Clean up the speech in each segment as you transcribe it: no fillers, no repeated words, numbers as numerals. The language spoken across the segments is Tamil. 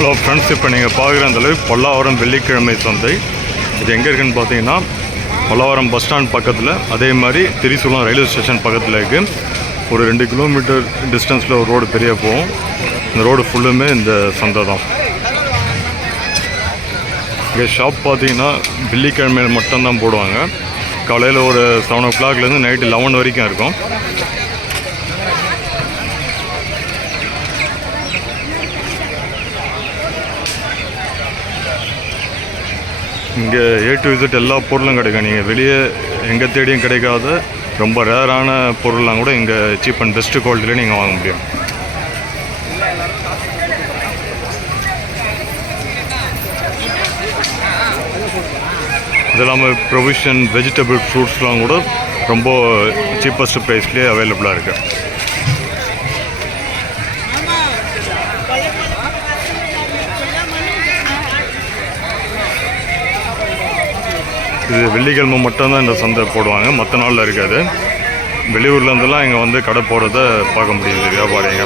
ஹலோ ஃப்ரெண்ட்ஸ், இப்போ நீங்கள் பார்க்குற அந்த பல்லாவரம் வெள்ளிக்கிழமை சந்தை. இது எங்கே இருக்குதுன்னு பார்த்தீங்கன்னா பல்லாவரம் பஸ் ஸ்டாண்ட் பக்கத்தில், அதே மாதிரி திரிசூலம் ரயில்வே ஸ்டேஷன் பக்கத்தில் இருக்குது. ஒரு 2 கிலோமீட்டர் டிஸ்டன்ஸில் ஒரு ரோடு பெரிய போகும். இந்த ரோடு ஃபுல்லுமே இந்த சந்தை தான். இங்கே ஷாப் பார்த்தீங்கன்னா வெள்ளிக்கிழமையில் மட்டும்தான் போடுவாங்க. காலையில் ஒரு 7 o'clockலேருந்து நைட்டு 11 வரைக்கும் இருக்கும். இங்கே A to Z எல்லா பொருளும் கிடைக்கும். நீங்கள் வெளியே எங்கே தேடியும் கிடைக்காத ரொம்ப ரேரான பொருள்லாம் கூட இங்கே சீப் அண்ட் பெஸ்ட்டு குவாலிட்டியில் நீங்கள் வாங்க முடியும். இது இல்லாமல் ப்ரொவிஷன், வெஜிடபிள், ஃப்ரூட்ஸ்லாம் கூட ரொம்ப சீப்பஸ்ட் ப்ரைஸ்லேயே அவைலபிளாக இருக்குது. இது வெள்ளிக்கிழமை மட்டும்தான் இந்த சந்தை போடுவாங்க, மற்ற நாளில் இருக்காது. வெளியூர்லேருந்துலாம் இங்கே வந்து கடை போகிறத பார்க்க முடியுது வியாபாரிங்க.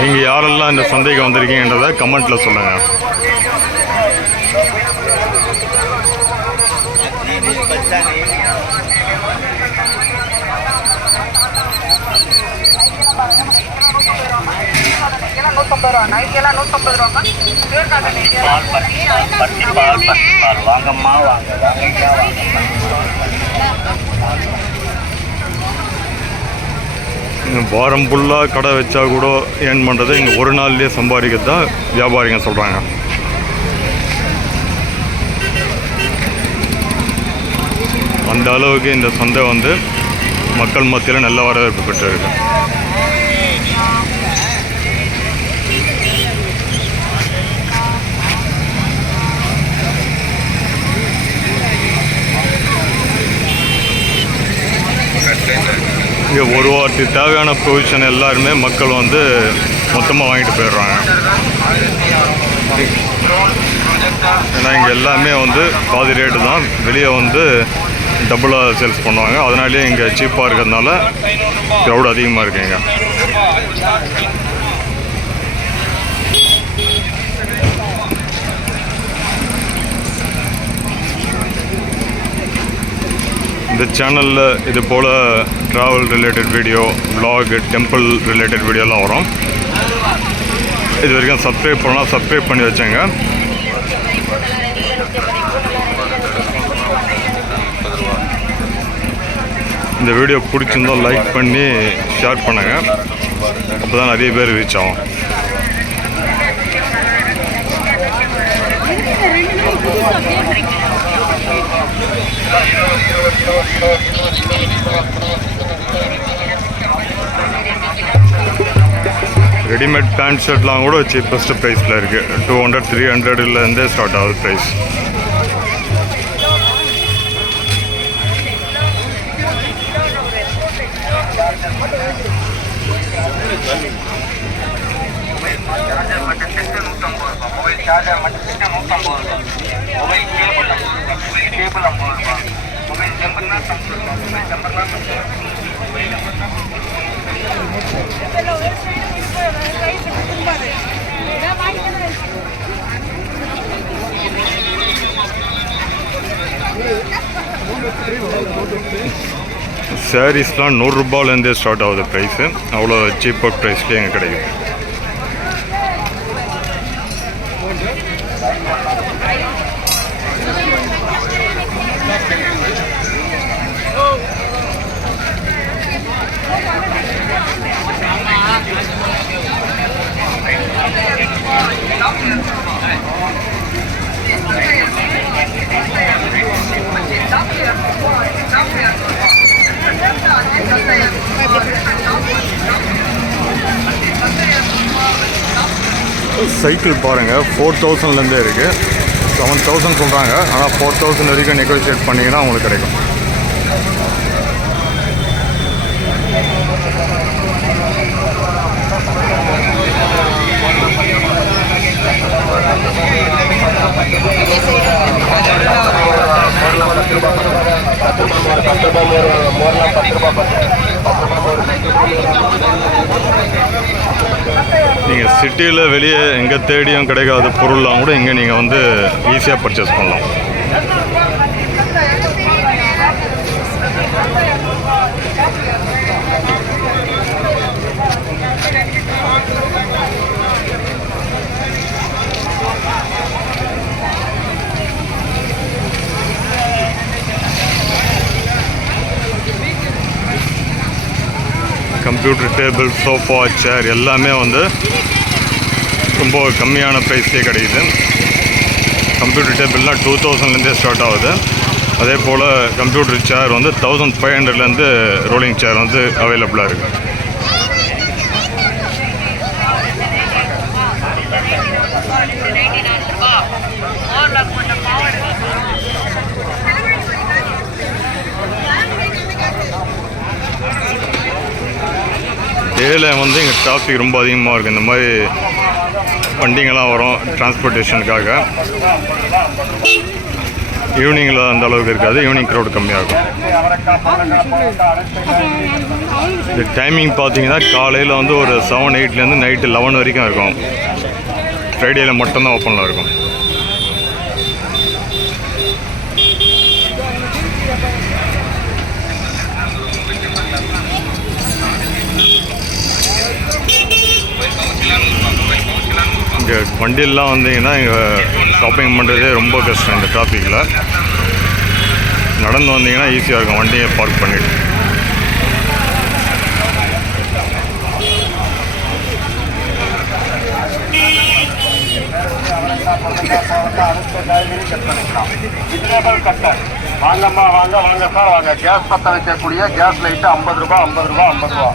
நீங்கள் யாரெல்லாம் இந்த சந்தைக்கு வந்திருக்கீங்கன்றதை கமெண்ட்டில் சொல்லுங்கள். வாரம் ஃபுல்லாக கடை வச்சா கூட ஏர்ன் பண்ணுறது இங்கே ஒரு நாள்லேயே சம்பாதிக்கிறது தான் வியாபாரிங்க சொல்கிறாங்க. அந்த அளவுக்கு இந்த சந்தை வந்து மக்கள் மத்தியில் நல்ல வரவேற்பு பெற்றிருக்கு. இங்கே ஒரு வாரத்துக்கு தேவையான ப்ரொவிஷன் எல்லாருமே மக்கள் வந்து மொத்தமாக வாங்கிட்டு போயிடுறாங்க. ஏன்னா இங்கே எல்லாமே வந்து பாதி ரேட்டு தான், வெளியே வந்து டபுளாக சேல்ஸ் பண்ணுவாங்க. அதனாலேயே இங்கே சீப்பாக இருக்கிறதுனால க்ரௌட் அதிகமாக இருக்குங்க. இந்த சேனலில் இது போல் travel related video, vlog, temple related வீடியோலாம் வரும். இது வரைக்கும் சப்ஸ்கிரைப் பண்ணால் சப்ஸ்கிரைப் பண்ணி வச்சேங்க. இந்த வீடியோ பிடிச்சிருந்தால் லைக் பண்ணி ஷேர் பண்ணுங்கள். அப்போ தான் நிறைய பேர் ரீச் ஆகும். ரெடிமேட் பேண்ட் ஷர்ட்லாம் கூட சீப்பஸ்ட் ப்ரைஸில் இருக்குது. 200, 300லேருந்தே ஸ்டார்ட் ஆகுது ப்ரைஸ். சாரீஸ்லாம் 100 ரூபாயிலேருந்தே ஸ்டார்ட் ஆகுது ப்ரைஸு. அவ்வளோ சீப்பர் ப்ரைஸ்லேயே எங்கே கிடைக்குது. சைக்கிள் பாருங்கள், 4000லேருந்தே இருக்குது. 7000 சொல்கிறாங்க, ஆனால் 4000 வரைக்கும் நெகோசியேட் பண்ணிங்கன்னா உங்களுக்கு கிடைக்கும். சிட்டியில் வெளியே எங்கே தேடியும் கிடைக்காத பொருள்லாம் கூட இங்கே நீங்கள் வந்து ஈஸியாக பர்ச்சேஸ் பண்ணலாம். கம்ப்யூட்டர் டேபிள், சோஃபா, சேர் எல்லாமே வந்து ரொம்ப கம்மியான ப்ரைஸ்லேயே கிடைக்குது. கம்ப்யூட்டர் டேபிள்லாம் 2000லேருந்தே ஸ்டார்ட் ஆகுது. அதே போல் கம்ப்யூட்டர் சேர் வந்து 1500லேருந்து ரோலிங் சேர் வந்து அவைலபிளாக இருக்குது. டேயில் வந்து இங்கே டிராஃபிக் ரொம்ப அதிகமாக இருக்குது. இந்த மாதிரி வண்டிங்கெல்லாம் வரும் டிரான்ஸ்போர்ட்டேஷனுக்காக. ஈவினிங்கில் அந்த அளவுக்கு இருக்காது, ஈவினிங் க்ரௌட் கம்மியாகும். இந்த டைமிங் பார்த்தீங்கன்னா காலையில் வந்து ஒரு 7-8லேருந்து நைட்டு 11 வரைக்கும் இருக்கும். ஃப்ரைடேயில் மட்டும்தான் ஓப்பனில் இருக்கும். இங்கே வண்டியெல்லாம் வந்தீங்கன்னா இங்கே ஷாப்பிங் பண்ணுறதே ரொம்ப கஷ்டம். இந்த டிராஃபிக்கில் நடந்து வந்தீங்கன்னா ஈஸியாக இருக்கும் வண்டியை பார்க் பண்ணிவிட்டு. வாங்கம்மா வாங்க வாங்க சார் வாங்க. கேஸ் பற்ற வைக்கக்கூடிய கேஸ் லைட்டு 50 ரூபா 50 ரூபா 50 ரூபா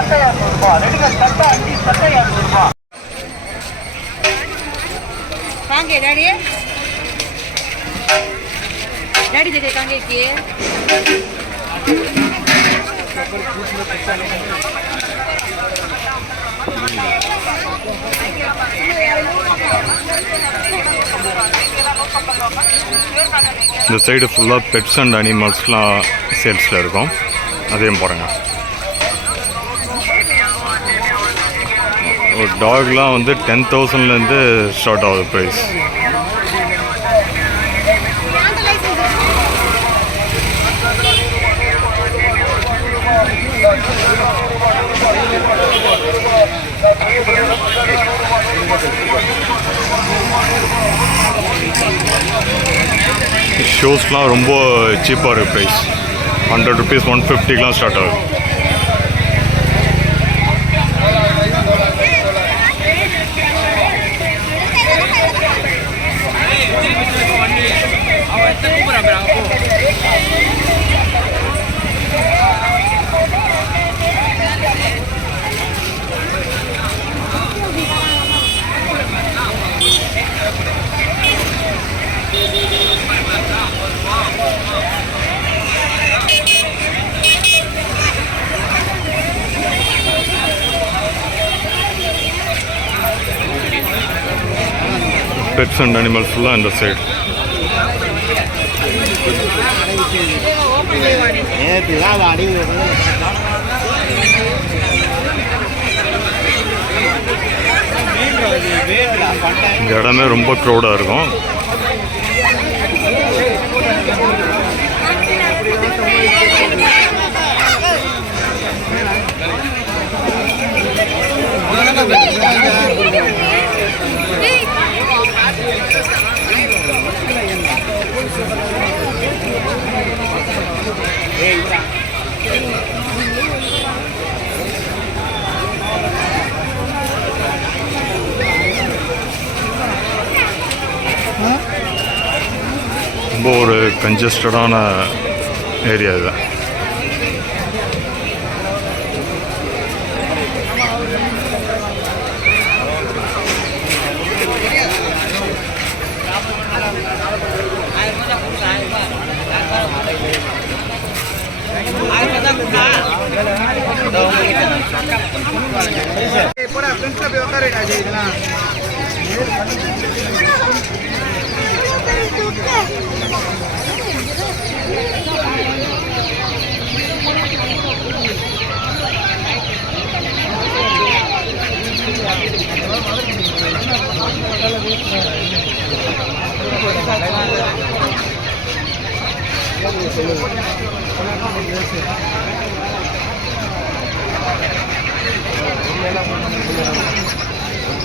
200 ரூபா. ரெடிகள் சட்டை 5 சட்டை 200 ரூபா. कांगे डैडी डैडी दे दे कांगे की இந்த சைடு ஃபுல்லாக பெட்ஸ் அண்ட் அனிமல்ஸ்லாம் சேல்ஸில் இருக்கும். அதையும் பாருங்கள். ஒரு டாக்லாம் வந்து 10,000லேருந்து ஸ்டார்ட் ஆகுது ப்ரைஸ். ஷூஸ்லாம் ரொம்ப சீப்பாக இருக்குது ப்ரைஸ். 100 rupees 150லாம் ஸ்டார்ட் ஆகுது. பெட்ஸ் அண்ட் அனிமல்ஸ் ஃபுல்லாக இந்த சைடு. இந்த இடமே ரொம்ப க்ரௌடாக இருக்கும். ரொம்ப ஒரு கன்ஜஸ்டடான ஏரியா இது.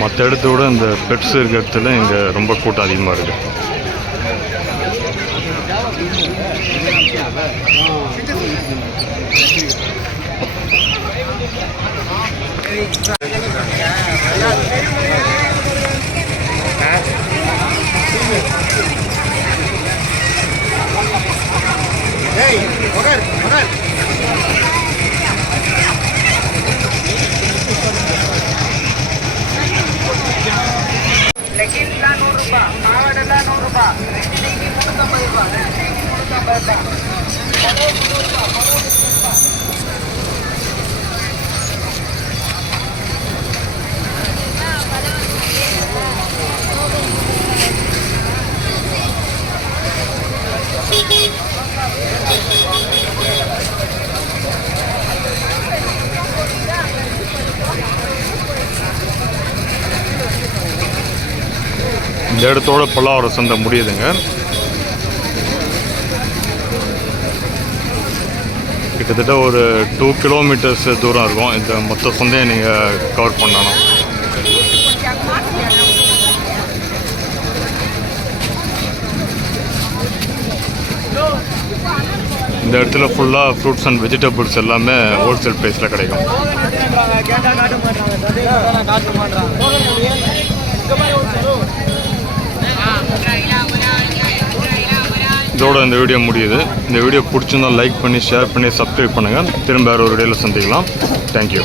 மற்ற இடத்த விட இந்த பெட்ஸ் இருக்கிற இடத்துல இங்கே ரொம்ப கூட்டம் அதிகமாக இருக்குது. இந்த இடத்தோட பல்லாவரம் சந்தை முடியுதுங்க. கிட்டத்தட்ட ஒரு 2 கிலோமீட்டர்ஸ் தூரம் இருக்கும் இந்த மொத்த சந்தையை நீங்கள் கவர் பண்ணணும். இந்த இடத்துல ஃபுல்லாக ஃப்ரூட்ஸ் அண்ட் வெஜிடபிள்ஸ் எல்லாமே ஹோல்சேல் ப்ரைஸில் கிடைக்கும். இதோட இந்த வீடியோ முடியுது. இந்த வீடியோ பிடிச்சிருந்தால் லைக் பண்ணி ஷேர் பண்ணி சப்ஸ்கிரைப் பண்ணுங்கள். திரும்ப வேறு ஒரு வீடியோவில் சந்திக்கலாம். தேங்க்யூ.